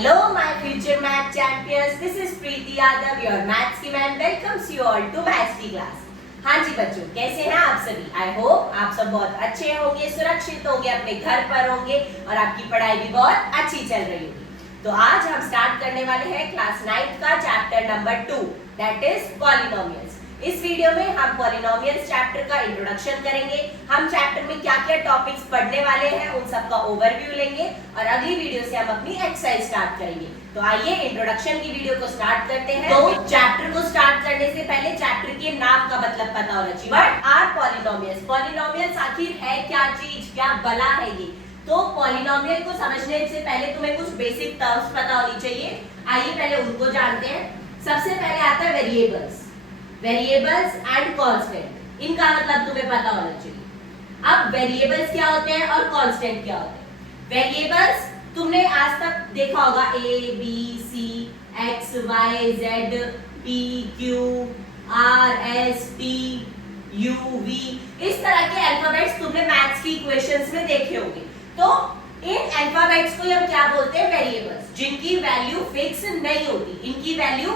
Hello my future math champions, this is Preeti Yadav, your maths की ma'am, welcomes you all to maths की class. हाँ जी बच्चों, कैसे हैं आप सभी? आई होप आप सब बहुत अच्छे होंगे, सुरक्षित होंगे, अपने घर पर होंगे और आपकी पढ़ाई भी बहुत अच्छी चल रही होगी। तो आज हम स्टार्ट करने वाले हैं क्लास 9th का chapter number 2, that is polynomials. इस वीडियो में हम पॉलिनोमियल्स चैप्टर का इंट्रोडक्शन करेंगे। हम चैप्टर में क्या-क्या टॉपिक्स पढ़ने वाले हैं उन सब का ओवरव्यू लेंगे और अगली वीडियो से हम अपनी एक्सरसाइज स्टार्ट करेंगे। तो आइए इंट्रोडक्शन की वीडियो को स्टार्ट करते हैं। तो चैप्टर को स्टार्ट करने से पहले चैप्टर के नाम का मतलब पता होना चाहिए। What are polynomials? पॉलिनोमियल्स आखिर है क्या चीज, क्या बला है ये? तो पॉलिनोमियल को समझने से पहले तुम्हें कुछ बेसिक टर्म्स पता होनी चाहिए। आइए पहले उनको जानते हैं। सबसे पहले आता है वेरिएबल्स, वेरिएबल्स एंड कांस्टेंट। इनका मतलब तुम्हें पता होना चाहिए। अब वेरिएबल्स क्या होते हैं और कांस्टेंट क्या होते हैं? वेरिएबल्स तुमने आज तक देखा होगा a b c x y z p q r s t u v, इस तरह के अल्फाबेट्स तुमने मैथ्स की इक्वेशंस में देखे होंगे। तो इन अल्फाबेट्स को हम क्या बोलते हैं? वेरिएबल्स, जिनकी वैल्यू फिक्स नहीं होती, इनकी वैल्यू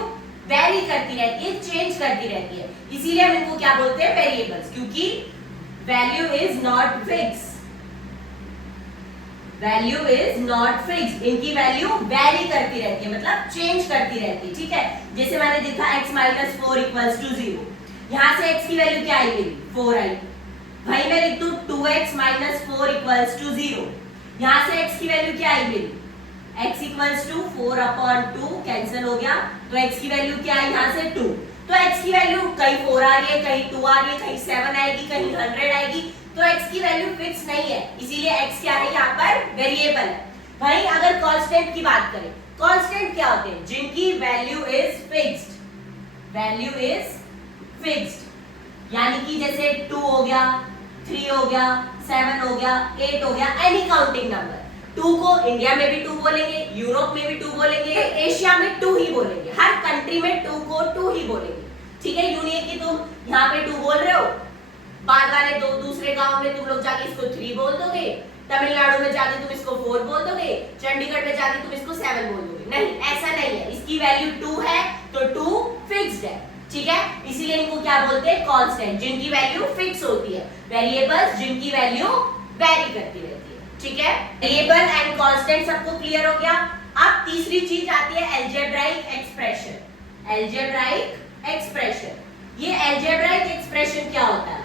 वेरी करती रहती है, चेंज करती रहती है, इसीलिए हम इनको क्या बोलते हैं? वेरिएबल्स, क्योंकि value is not fix, value is not fix, इनकी वैल्यू वेरी करती रहती है, मतलब चेंज करती रहती है। ठीक है, जैसे मैंने देखा x - 4 = 0, यहां से x की वैल्यू क्या आई मेरी? 4 आई। वहीं मैं लिख दूं 2x - 4 = 0, यहां से x की वैल्यू क्या आई मेरी? x = 4/2 कैंसिल हो गया, तो x की वैल्यू क्या है यहाँ से? 2। तो x की वैल्यू कहीं 4 आ रही है, कहीं 2 आ रही है, कहीं 7 आएगी, कहीं 100 आएगी, तो x की वैल्यू फिक्स नहीं है, इसीलिए x क्या है यहाँ पर? वेरिएबल है। वहीं अगर कांस्टेंट की बात करें, कांस्टेंट क्या होते हैं? जिनकी value is fixed, value is fixed, यानी कि जैसे 2 हो गया, 3 हो गया, 7 हो गया, 8 हो गया, एनी काउंटिंग नंबर। 2 को इंडिया में भी 2 बोलेंगे, यूरोप में भी 2 बोलेंगे, एशिया में 2 ही बोलेंगे, हर कंट्री में 2 को 2 ही बोलेंगे। ठीक है, यूं नहीं कि तुम यहाँ पे 2 बोल रहे हो, बाद वाले दो दूसरे गांव में तुम लोग जाके इसको 3 बोल दोगे, तमिलनाडु में जाके तुम इसको 4 बोल दोगे, चंडीगढ़ में जाके तुम इसको 7 बोल दोगे। नहीं, ऐसा नहीं है, इसकी वैल्यू 2 है तो 2 फिक्स्ड है। ठीक है, इसीलिए इनको क्या बोलते हैं? कांस्टेंट, जिनकी वैल्यू फिक्स होती है, वेरिएबल्स जिनकी वैल्यू वेरी करती रहती है। ठीक है, वेरिएबल एंड कांस्टेंट सबको क्लियर हो गया। अब तीसरी चीज आती है अलजेब्राइक एक्सप्रेशन। अलजेब्राइक एक्सप्रेशन, ये अलजेब्राइक एक्सप्रेशन क्या होता है?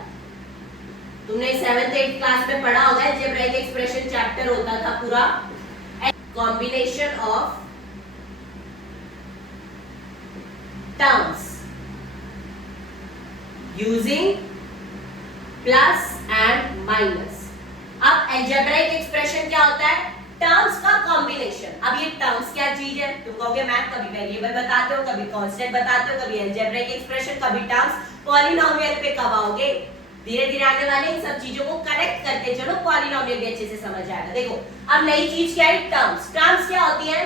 तुमने 7th 8th क्लास में पढ़ा होगा। अलजेब्राइक एक्सप्रेशन चैप्टर होता था पूरा, combination of terms using plus and minus. अब अलजेब्राइक एक्सप्रेशन क्या होता है? टर्म्स का कॉम्बिनेशन। अब ये टर्म्स क्या चीज है? तुम कहोगे मैम कभी वेरिएबल बताते हो, कभी कांस्टेंट बताते हो, कभी अलजेब्राइक एक्सप्रेशन, कभी टर्म्स, पॉलिनोमियल पे कब आओगे? धीरे धीरे आने वाले इन सब चीजों को कनेक्ट करते चलो, पॉलिनोमियल भी अच्छे से समझ आएगा। देखो अब नई चीज क्या है? टर्म्स। टर्म्स क्या होती है?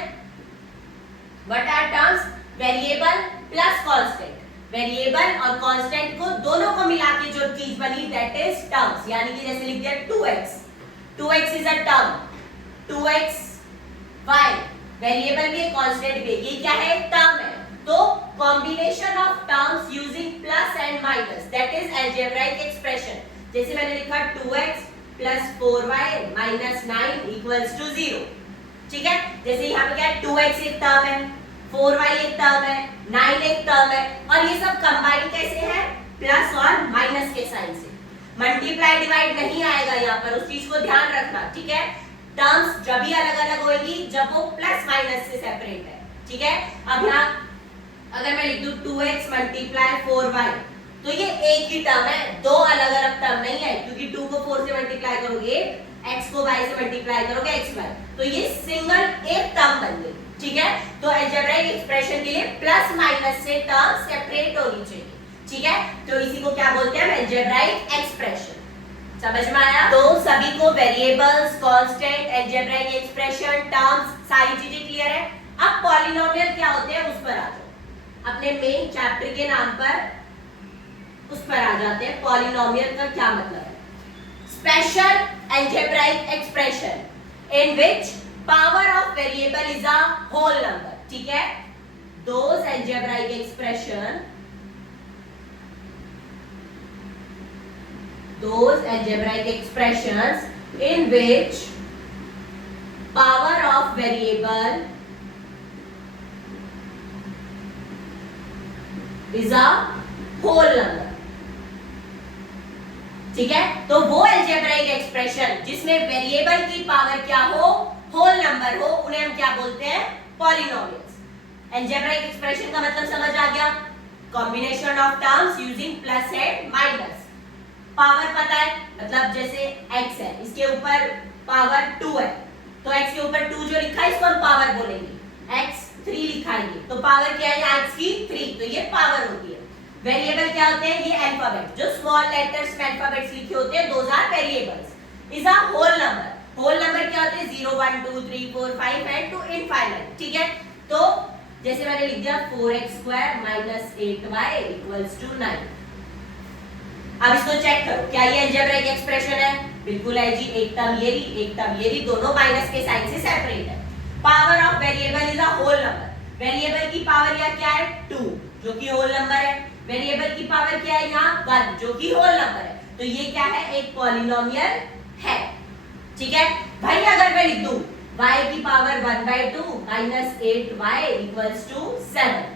What are terms? Variable plus constant. Variable और कांस्टेंट को दोनों को मिला के जो चीज बनी दैट इज टर्म्स। यानी कि जैसे लिख दिया 2x, 2x is a term, 2x y, variable भी है, कांस्टेंट भी है, ये क्या है? टर्म है। तो combination of terms using plus and minus, that is algebraic expression. जैसे मैंने लिखा 2x + 4y - 9 = 0। ठीक है, जैसे यहाँ पे क्या है? 2x एक टर्म है, 4y एक टर्म है, 9 एक टर्म है, और ये सब कंबाइन कैसे है? प्लस और माइनस के साइन से। मल्टीप्लाई डिवाइड नहीं आएगा यहाँ पर, उस चीज को ध्यान रखना। ठीक है, टर्म्स जब भी अलग अलग होगी जब वो प्लस माइनस से सेपरेट है। ठीक है, अब यहाँ अगर मैं लिख दूं 2x × 4y, तो ये एक ही टर्म है, दो अलग अलग टर्म नहीं है, क्योंकि 2 को 4 से मल्टीप्लाई करोगे 8, x को y से मल्टीप्लाई करोगे xy, तो ये सिंगल एक टर्म बन गई। ठीक है, तो अलजेब्राइक एक्सप्रेशन के लिए प्लस माइनस से टर्म सेपरेट होनी चाहिए। ठीक है, तो इसी को क्या बोलते हैं? Algebraic expression. समझ में आया? तो सभी को variables, constant, algebraic expression, terms, सारी चीजें क्लियर है। अब पॉलिनोमियल क्या होते हैं उस पर आ जाओ, अपने मेन चैप्टर के नाम पर उस पर आ जाते हैं। पॉलिनोमियल का क्या मतलब है? Special algebraic expression in which power of variable is a whole number, ठीक है। Those algebraic expression, those algebraic expressions in which power of variable is a whole number, ठीक है। तो वो algebraic expression जिसमें वेरिएबल की पावर क्या हो, होल नंबर हो, उन्हें हम क्या बोलते हैं, पॉलिनोमियल्स। algebraic expression का मतलब समझ आ गया, combination of terms using plus and minus. Power पता है, मतलब जैसे x है, इसके ऊपर पावर 2 है, तो x के ऊपर 2 जो लिखा है इसको हम पावर बोलेंगे, x 3 लिखाएंगे, तो पावर क्या है x की 3, तो ये पावर होती है। वेरिएबल क्या होते हैं, ये अल्फाबेट, जो स्मॉल लेटर्स में अल्फाबेट्स लिखे होते हैं, those are variables. Is a whole number. Whole number क्या होते हैं, 0 1 2 3 4 5 एंड टू इनफाइनाइट, ठीक है। तो जैसे मैंने लिख दिया 4x² - 8y = 9। अब इसको चेक करो, क्या ये अलजेब्राइक एक्सप्रेशन है, बिल्कुल है जी। एक टर्म ये रही, एक टर्म ये रही, दोनों माइनस के साइन से सेपरेट है। Power of variable is a whole number. Variable की पावर या क्या है 2, जो कि होल नंबर है। वेरिएबल की पावर क्या है यहाँ 1, जो कि होल नंबर है। तो ये क्या है, एक पॉलिनोमियल है, ठीक है भाई। अगर मैं लिख दूं y की पावर 1/2 - 8y = 7,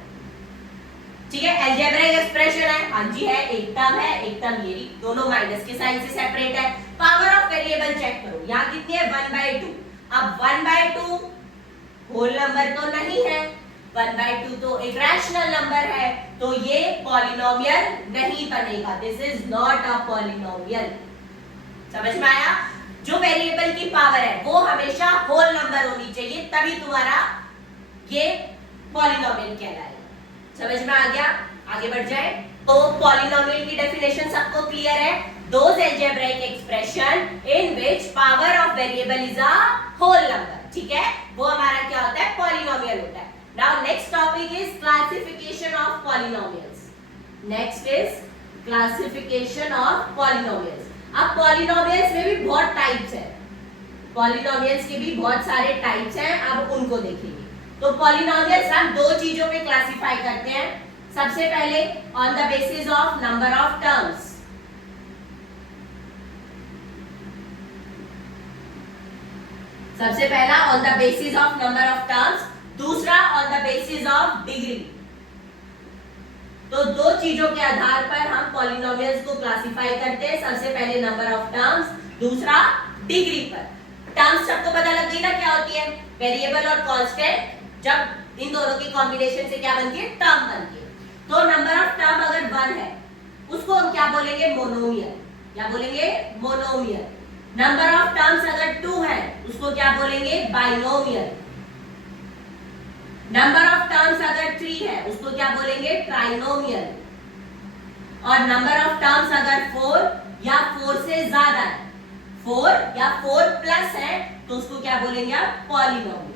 ठीक है। अलजेब्राइक एक्सप्रेशन है, हाँ जी है, एक टर्म है, एक टर्म ये दोनों माइनस के साइन से सेपरेट है। पावर ऑफ वेरिएबल चेक करो, यहाँ कितनी है 1/2। अब 1/2 होल नंबर तो नहीं है, 1/2 तो एक रैशनल नंबर है, तो ये पॉलिनोमियल नहीं बनेगा। This is not a polynomial. समझ में आया? जो वेरिएबल की पावर है वो हमेशा होल नंबर होनी चाहिए, तभी तुम्हारा ये पॉलिनोमियल कहलाएगा। समझ में आ गया? आगे बढ़ जाए। तो पॉलिनोमियल की डेफिनेशन सबको क्लियर है। Those algebraic expression in which power of variable is a whole number, ठीक है, वो हमारा क्या होता है, पॉलिनोमियल होता है। Now next topic is classification of polynomials. Next is classification of polynomials. अब पॉलिनोमियल्स में भी बहुत टाइप्स है, पॉलिनोमियल्स के भी बहुत सारे टाइप्स हैं, अब उनको देखेंगे। तो पॉलिनोमियल्स हम दो चीजों पे क्लासिफाई करते हैं। सबसे पहले on the basis of number of terms, सबसे पहला on the basis of number of terms, दूसरा on the basis of degree. तो दो चीजों के आधार पर हम पॉलिनोमियल्स को क्लासिफाई करते हैं। सबसे पहले नंबर ऑफ टर्म्स, दूसरा डिग्री पर। टर्म्स सबको पता लग गई ना क्या होती है, वेरिएबल और कांस्टेंट। जब इन दोनों की कॉम्बिनेशन से क्या बनती है, टर्म बनती है। तो नंबर ऑफ टर्म अगर 1 है उसको हम क्या बोलेंगे, मोनोमियल। क्या बोलेंगे, मोनोमियल। नंबर ऑफ टर्म्स अगर 2 है उसको क्या बोलेंगे, बाइनोमियल। नंबर ऑफ टर्म्स अगर 3 है उसको क्या बोलेंगे, ट्राइनोमियल। और नंबर ऑफ टर्म्स अगर 4 या 4 से ज्यादा है, 4 या 4+ है, तो उसको क्या बोलेंगे आप, पॉलिनोमियल।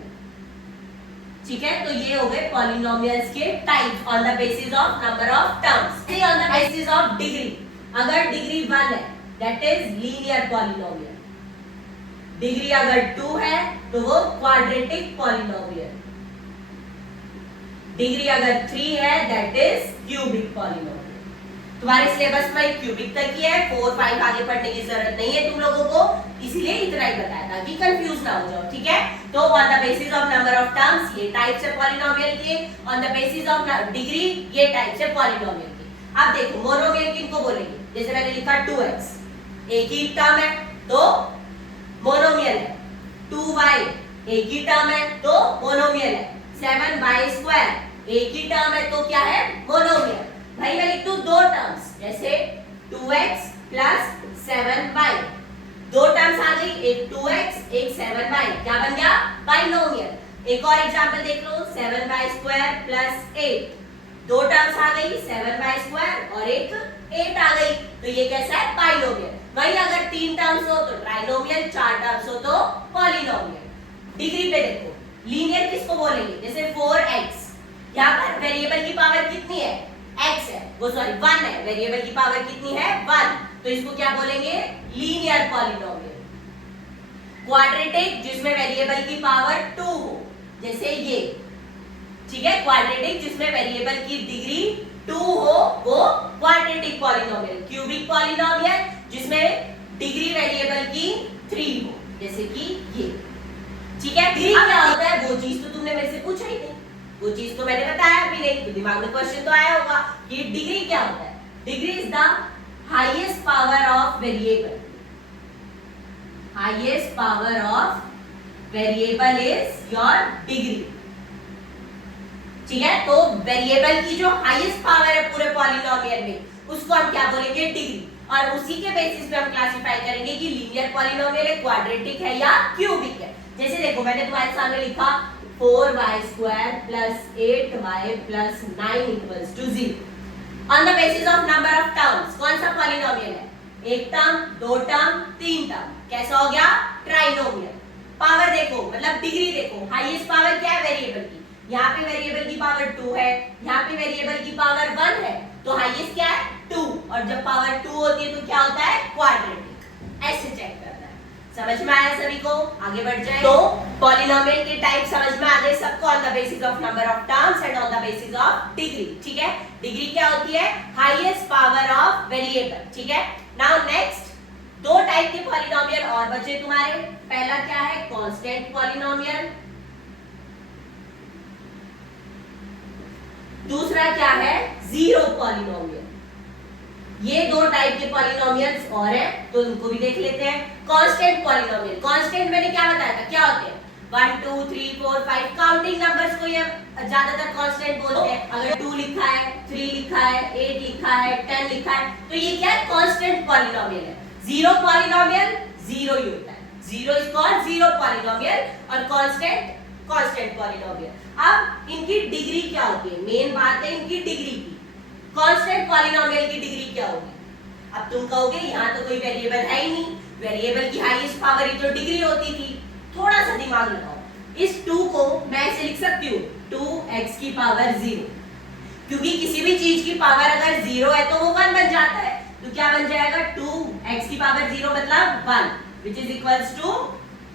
ठीक है, तो ये हो गए पॉलिनोमियल्स के types on the basis of number of terms. On the basis of degree, अगर डिग्री 1 है that is linear polynomial. Degree अगर 2 है तो वो क्वाड्रेटिक पॉलिनोमियल। डिग्री अगर 3 है दैट इज क्यूबिक पॉलिनोमियल। तुम्हारे सिलेबस में क्यूबिक तक ही है, 4 5 आगे पढ़ने की जरूरत नहीं है तुम लोगों को, इसलिए इतना ही बताया था कि कंफ्यूज ना हो जाओ। ठीक है, तो on the basis of number of terms ये टाइप्स है पॉलिनोमियल के, on the basis of degree ये टाइप्स है पॉलिनोमियल के। अब देखो मोनोमियल किनको बोलेंगे, जैसे मैंने लिखा 2x, एक ही टर्म है तो मोनोमियल है। 2y एक ही टर्म है तो मोनोमियल है। 7y² एक ही टर्म है तो क्या है, मोनोमियल। भाई मैं लिख दूं दो टर्म्स, जैसे 2x + 7y, दो टर्म्स आ गई, एक 2x एक 7y, क्या बन गया, बाइनोमियल। एक और एग्जांपल देख लो, 7y² + 8, दो टर्म्स आ गई, 7y² और एक 8 आ गई, तो ये कैसा है, बाइनोमियल। वही अगर 3 टर्म्स हो तो ट्राइनोमियल, 4 टर्म्स हो तो पॉलिनोमियल। डिग्री पे देखो, लीनियर किसको बोलेंगे, जैसे 4x, यहाँ पर वेरिएबल की पावर कितनी है, x है, वो सॉरी 1 है, वेरिएबल की पावर कितनी है, 1, तो इसको क्या बोलेंगे, लीनियर पॉलिनोमियल। क्वाड्रेटिक जिसमें वेरिएबल की पावर 2 हो, जैसे ये, ठीक है। क्वाड्रेटिक जिसमें वेरिएबल की डिग्री 2 हो वो क्वाड्रेटिक पॉलिनोमियल। क्यूबिक पॉलिनोमियल जिसमें डिग्री वेरिएबल की 3 हो, जैसे कि ये, ठीक है। डिग्री क्या होता है वो चीज तो तुमने मेरे से पूछा ही नहीं, वो चीज तो मैंने बताया भी नहीं, तो दिमाग में क्वेश्चन तो आया होगा कि डिग्री क्या होता है। Degree is the highest power of variable, highest power of variable is your degree, ठीक है। तो वेरिएबल की जो हाईएस्ट पावर है पूरे पॉलिनोमियल में उसको हम क्या बोलेंगे, डिग्री। और उसी के बेसिस पे हम क्लासिफाई करेंगे कि लीनियर पॉलिनोमियल है, क्वाड्रेटिक है या क्यूबिक है। जैसे देखो मैंने तुम्हारे सामने लिखा 4y² + 8y + 9 = 0 on the basis of number of terms. कौन सा पॉलिनोमियल है, एक टर्म, दो टर्म, तीन टर्म, कैसा हो गया, ट्राइनोमियल। पावर देखो मतलब डिग्री देखो, हाईएस्ट पावर क्या है वेरिएबल की, यहाँ पे वेरिएबल की पावर 2 है, यहाँ पे वेरिएबल की पावर 1 है, तो हाईएस्ट क्या है 2, और जब पावर 2 होती है तो क्या होता है, क्वाड्रेटिक। ऐसे चेक करना है। समझ में आया सभी को, आगे बढ़ जाए। तो पॉलिनोमियल के टाइप समझ में आ गए सबको, on the basis of number of terms and on the basis of degree, ठीक है। डिग्री क्या होती है, हाईएस्ट पावर ऑफ वेरिएबल, ठीक है। नाउ नेक्स्ट दो टाइप के पॉलिनोमियल और बचे तुम्हारे। पहला क्या है, कांस्टेंट पॉलिनोमियल, दूसरा क्या है, जीरो पॉलिनोमियल। ये दो टाइप के पॉलिनोमियल्स और हैं, तो इनको भी देख लेते हैं। कांस्टेंट पॉलिनोमियल, कांस्टेंट मैंने क्या बताया था, क्या होते हैं, 1 2 3 4 5 काउंटिंग नंबर्स को ये ज्यादातर कांस्टेंट बोलते हैं। अगर 2 लिखा है, 3 लिखा है, 8 लिखा है, 10 लिखा है, तो ये क्या है, कांस्टेंट पॉलिनोमियल है। जीरो पॉलिनोमियल जीरो ही होता है, zero is called zero polynomial, और कांस्टेंट कांस्टेंट पॉलिनोमियल। अब इनकी डिग्री क्या होती है, मेन बात है इनकी डिग्री की। कांस्टेंट पॉलिनोमियल की डिग्री क्या होगी, अब तुम कहोगे यहाँ तो कोई वेरिएबल है ही नहीं, वेरिएबल की हाईएस्ट पावर ही तो डिग्री होती थी। थोड़ा सा दिमाग लगाओ, इस 2 को मैं ऐसे लिख सकती हूँ 2x की पावर 0, क्योंकि किसी भी चीज की पावर अगर 0 है तो वो 1 बन जाता है, तो क्या बन जाएगा, 2x की पावर 0 मतलब 1 which is equals to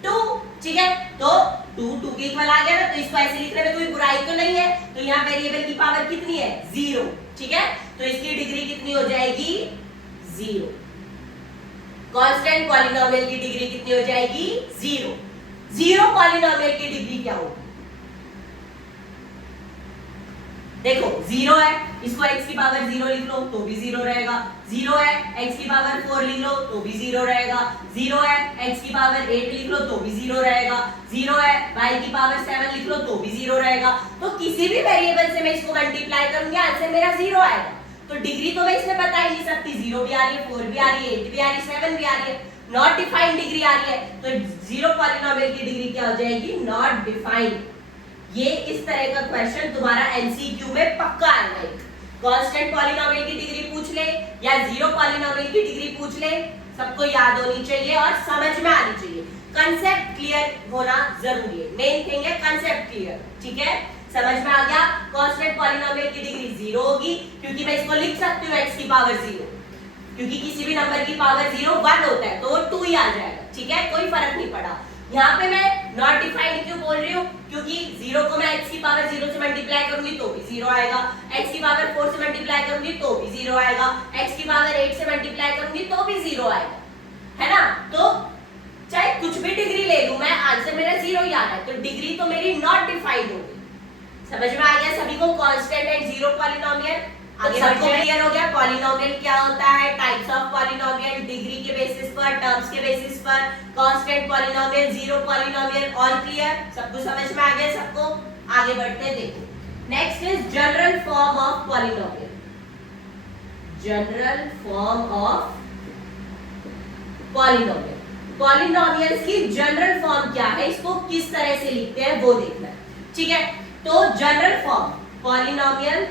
2, ठीक है। तो 2 के इक्वल आ गया ना, तो इसको ऐसे लिखने में कोई बुराई तो नहीं है। तो यहाँ वेरिएबल की पावर कितनी है, 0, ठीक है। तो इसकी डिग्री कितनी हो जाएगी, 0। कांस्टेंट पॉलिनोमियल की डिग्री कितनी हो जाएगी, 0। जीरो पॉलिनोमियल की डिग्री क्या होगी, देखो 0 है, इसको x की पावर 0 लिख लो तो भी 0 रहेगा, 0 है x की पावर 4 लिख लो तो भी 0 रहेगा, 0 है x की पावर 8 लिख लो तो भी 0 रहेगा, 0 है y की पावर 7 लिख लो तो भी 0 रहेगा। तो किसी भी वेरिएबल से मैं इसको मल्टीप्लाई करूंगी, आंसर मेरा 0 आएगा। तो डिग्री तो मैं इसमें बता ही नहीं सकती, 0 भी आ रही है, 4 भी आ रही है, 8 भी आ रही है, 7 भी आ रही है, नॉट डिफाइंड डिग्री आ रही है। तो जीरो पॉलिनोमियल की डिग्री क्या हो जाएगी, नॉट डिफाइंड। ये इस तरह का क्वेश्चन तुम्हारा एमसीक्यू में पक्का आएगा। कांस्टेंट पॉलिनोमियल की डिग्री पूछ ले या जीरो पॉलिनोमियल की डिग्री पूछ ले, सबको याद होनी चाहिए और समझ में आनी चाहिए। कंसेप्ट क्लियर होना जरूरी है, मेन थिंग है कंसेप्ट क्लियर, ठीक है। समझ में आ गया, कांस्टेंट पॉलिनोमियल की डिग्री 0 होगी, क्योंकि मैं इसको लिख सकती हूँ x की पावर 0, क्योंकि किसी भी नंबर की पावर 0 1 होता है तो वो 2 ही आ जाएगा, ठीक है, कोई फर्क नहीं पड़ा। यहाँ पे मैं नॉट डिफाइंड क्यों बोल रही हूँ, क्योंकि 0 को मैं x की पावर 0 से मल्टीप्लाई करूंगी तो भी 0 आएगा, x की पावर 4 से मल्टीप्लाई करूंगी तो भी 0 आएगा, x की पावर 8 से मल्टीप्लाई करूंगी तो भी 0 आएगा, है ना। तो चाहे कुछ भी डिग्री ले लूं मैं, आंसर मेरा 0 ही आ रहा है, तो डिग्री तो मेरी नॉट डिफाइंड होगी। समझ में आ गया सभी को, कांस्टेंट एंड जीरो पॉलिनोमियल। आगे सबको क्लियर हो गया पॉलिनोमियल क्या होता है, टाइप्स ऑफ पॉलिनोमियल, डिग्री के बेसिस पर, टर्म्स के बेसिस पर, constant polynomial, zero polynomial, all clear, सबको समझ में आ गया सबको। आगे बढ़ते हैं, देखो next is general form of polynomial. General form of polynomial, polynomials की जनरल फॉर्म क्या है, इसको किस तरह से लिखते हैं वो देखना है, ठीक है। तो general form polynomial,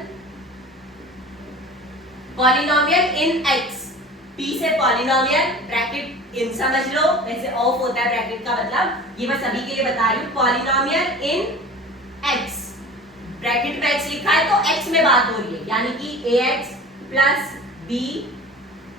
polynomial in x, p से पॉलिनोमियल, ब्रैकेट इन समझ लो, वैसे ऑफ होता है ब्रैकेट का मतलब, ये मैं सभी के लिए बता रही हूँ। पॉलिनोमियल इन x, ब्रैकेट में x लिखा है तो x में बात हो रही है, यानी कि ax प्लस b,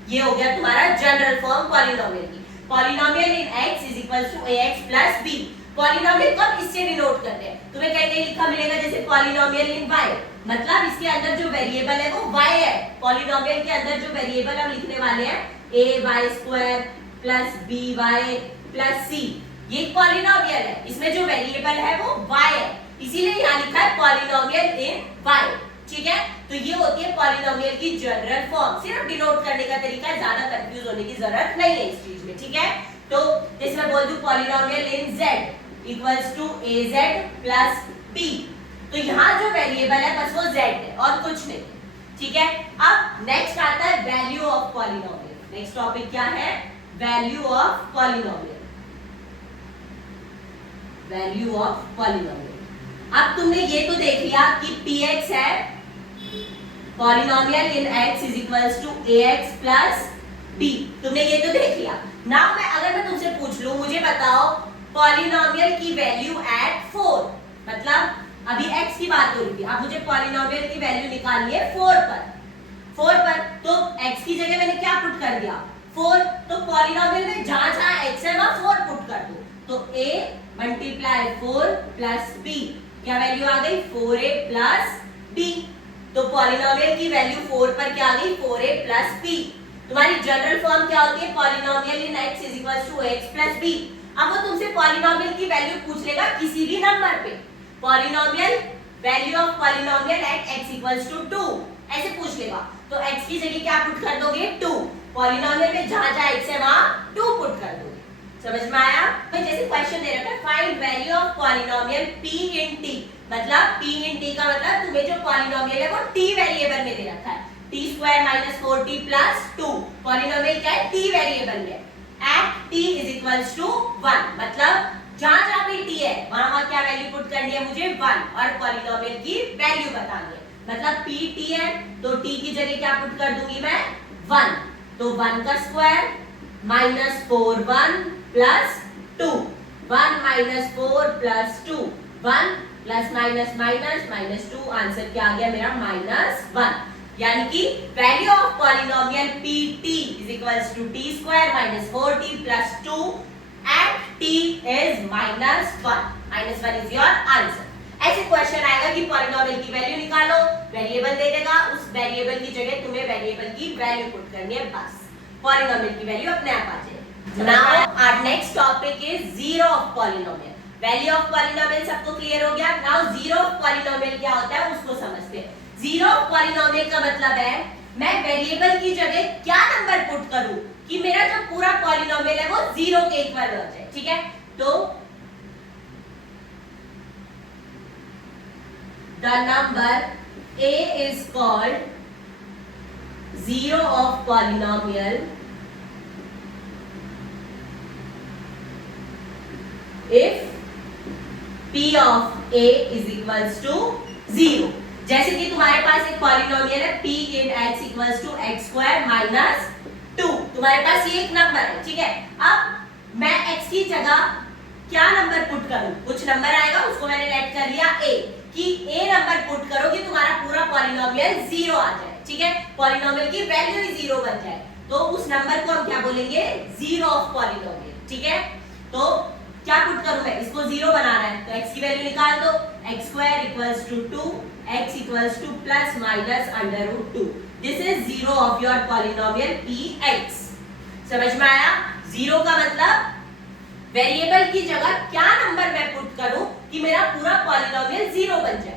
ये हो गया तुम्हारा जनरल फॉर्म पॉलिनोमियल की। Polynomial in x is equal to ax plus b। Polynomial को हम इससे डिनोट करते हैं, तुम्हें कहीं कहीं लिखा मिलेगा जैसे पॉलिनोमियल इन y, मतलब इसके अंदर जो वेरिएबल है वो y है। पॉलिनोमियल के अंदर जो वेरिएबल हम लिखने वाले हैं ay² plus by plus c, ये पॉलिनोमियल है, इसमें जो वेरिएबल है वो y है, इसीलिए यहाँ लिखा है पॉलिनोमियल इन y। ठीक है, तो ये होती है पॉलिनोमियल की जनरल फॉर्म, सिर्फ डिनोट करने का तरीका है, ज्यादा कंफ्यूज होने की जरूरत नहीं है इस चीज में। ठीक है, तो जैसे मैं बोल दूं polynomial in z equals to az plus b, तो यहाँ जो वेरिएबल है बस वो z है और कुछ नहीं। ठीक है, अब नेक्स्ट आता है value of polynomial. Next topic क्या है? Value of polynomial. Value of polynomial. अब तुमने ये तो देख लिया कि px है, polynomial in x is equals to ax plus b, तुमने ये तो देख लिया। नाउ अगर मैं तुमसे पूछ लूं, मुझे बताओ पॉलिनोमियल की वैल्यू एट 4, मतलब अभी x की बात हो रही थी, अब मुझे पॉलिनोमियल की वैल्यू निकालनी है 4 पर, तो x की जगह मैंने क्या पुट कर दिया 4, तो पॉलिनोमियल में जहां जहां x है वहां 4 पुट कर दो, तो a मल्टीप्लाई 4 प्लस b, क्या वैल्यू आ गई 4a प्लस b। तो पॉलिनोमियल की वैल्यू 4 पर क्या आ गई 4a प्लस b। तुम्हारी जनरल फॉर्म क्या होती है? Polynomial in x is equals to x plus b। अब वो तुमसे पॉलिनोमियल की वैल्यू पूछ लेगा किसी भी नंबर पे, polynomial value of polynomial at x equals to 2 ऐसे पूछ लेगा, तो x की जगह क्या पुट कर दोगे 2, पॉलिनोमियल में जहां जहां x है वहां 2 पुट कर दोगे। समझ में आया? तो जैसे क्वेश्चन दे रखा है find value of polynomial p in t, मतलब p इन t का मतलब तुम्हें जो पॉलिनोमियल है वो t वेरिएबल में दे रखा है, t² - 4t प्लस 2, पॉलिनोमियल क्या है t वेरिएबल में, at t is equals to 1, मतलब जहां जहां पे t है वहां वहां क्या वैल्यू पुट करनी है मुझे 1, और पॉलिनोमियल की वैल्यू बतानी है, मतलब p t है तो t की जगह क्या पुट कर दूंगी मैं 1, तो 1 का square minus 4 1 plus 2, 1 minus 4 plus 2, 1 plus minus minus minus 2, answer क्या आ गया मेरा -1, यानी कि value of polynomial pt is equals to t² - 4t plus 2 at t is -1 is your answer. ऐसे क्वेश्चन आएगा कि पॉलिनोमियल की वैल्यू निकालो, वेरिएबल दे देगा, उस वेरिएबल की जगह तुम्हें वेरिएबल की वैल्यू पुट करनी है, बस पॉलिनोमियल की वैल्यू अपने आप आ जाएगी। Now our next topic is zero of polynomial. Value of polynomial सबको क्लियर हो गया। नाउ जीरो ऑफ पॉलिनोमियल क्या होता है उसको समझते हैं। जीरो ऑफ पॉलिनोमियल का मतलब है मैं वेरिएबल की जगह क्या नंबर पुट करूं कि मेरा जो पूरा पॉलिनोमियल है वो 0 के इक्वल हो जाए। ठीक है, तो the number a is called zero of polynomial if p of a is equals to 0। जैसे कि तुम्हारे पास एक पॉलिनोमियल है p in x equals to x² - 2, तुम्हारे पास ये एक नंबर है। ठीक है, अब मैं x की जगह क्या नंबर पुट करूं, कुछ नंबर आएगा उसको मैंने लेट कर लिया a, कि a नंबर पुट करो कि तुम्हारा पूरा पॉलिनोमियल 0 आ जाए। ठीक है, पॉलिनोमियल की वैल्यू ही 0 बन जाए, तो उस नंबर को हम क्या बोलेंगे जीरो ऑफ पॉलिनोमियल। ठीक है, तो क्या पुट करूं मैं, इसको 0 बनाना है तो x की वैल्यू निकाल दो, x² = 2, x = plus minus √2, this is zero of your polynomial px। समझ में आया? जीरो का मतलब वेरिएबल की जगह क्या नंबर मैं पुट करूं कि मेरा पूरा पॉलिनोमियल 0 बन जाए।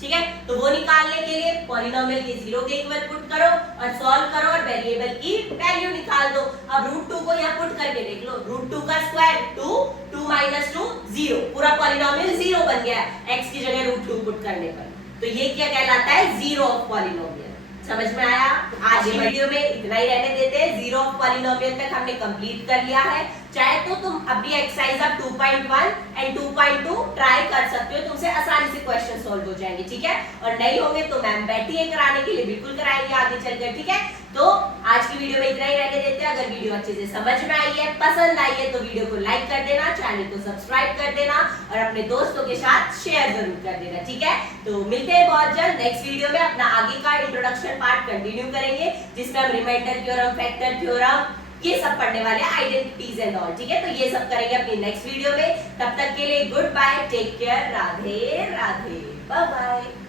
ठीक है, तो वो निकालने के लिए पॉलिनोमियल के 0 के इक्वल पुट करो और सॉल्व करो और वेरिएबल की वैल्यू निकाल दो। अब √2 को यहाँ पुट करके देख लो, √2 का स्क्वायर 2, 2 - 2 0, पूरा पॉलिनोमियल 0 बन गया x की जगह √2 पुट करने पर। तो ये क्या कहलाता है, जीरो ऑफ पॉलिनोमियल। समझ में आया? आज की वीडियो में इतना ही रहने देते हैं, जीरो ऑफ पॉलिनोमियल तक हमने कंप्लीट कर लिया है। चाहे तो तुम अभी एक्सरसाइज अब 2.1 एंड 2.2 ट्राई कर सकते हो, तुमसे आसानी से क्वेश्चन सॉल्व हो जाएंगे। ठीक है, और नहीं होंगे तो मैम बैठी है कराने के लिए, बिल्कुल कराएंगे आगे चलकर। ठीक है, तो आज की वीडियो में इतना ही रहने देते हैं। अगर वीडियो अच्छे से समझ में आई है, पसंद आई है, तो वीडियो को लाइक कर देना, चैनल को सब्सक्राइब कर देना और अपने दोस्तों के साथ शेयर जरूर कर देना। ठीक है, तो मिलते हैं बहुत जल्द नेक्स्ट वीडियो में। अपना आगे का इंट्रोडक्शन पार्ट कंटिन्यू करेंगे, जिसमें हम रिमाइंडर थ्योरम, फैक्टर थ्योरम, ये सब पढ़ने वाले आइडेंटिटीज एंड ऑल, ठीक है। तो ये सब करेंगे अपनी नेक्स्ट वीडियो में। तब तक के लिए good bye, take care, Radhe Radhe, bye bye.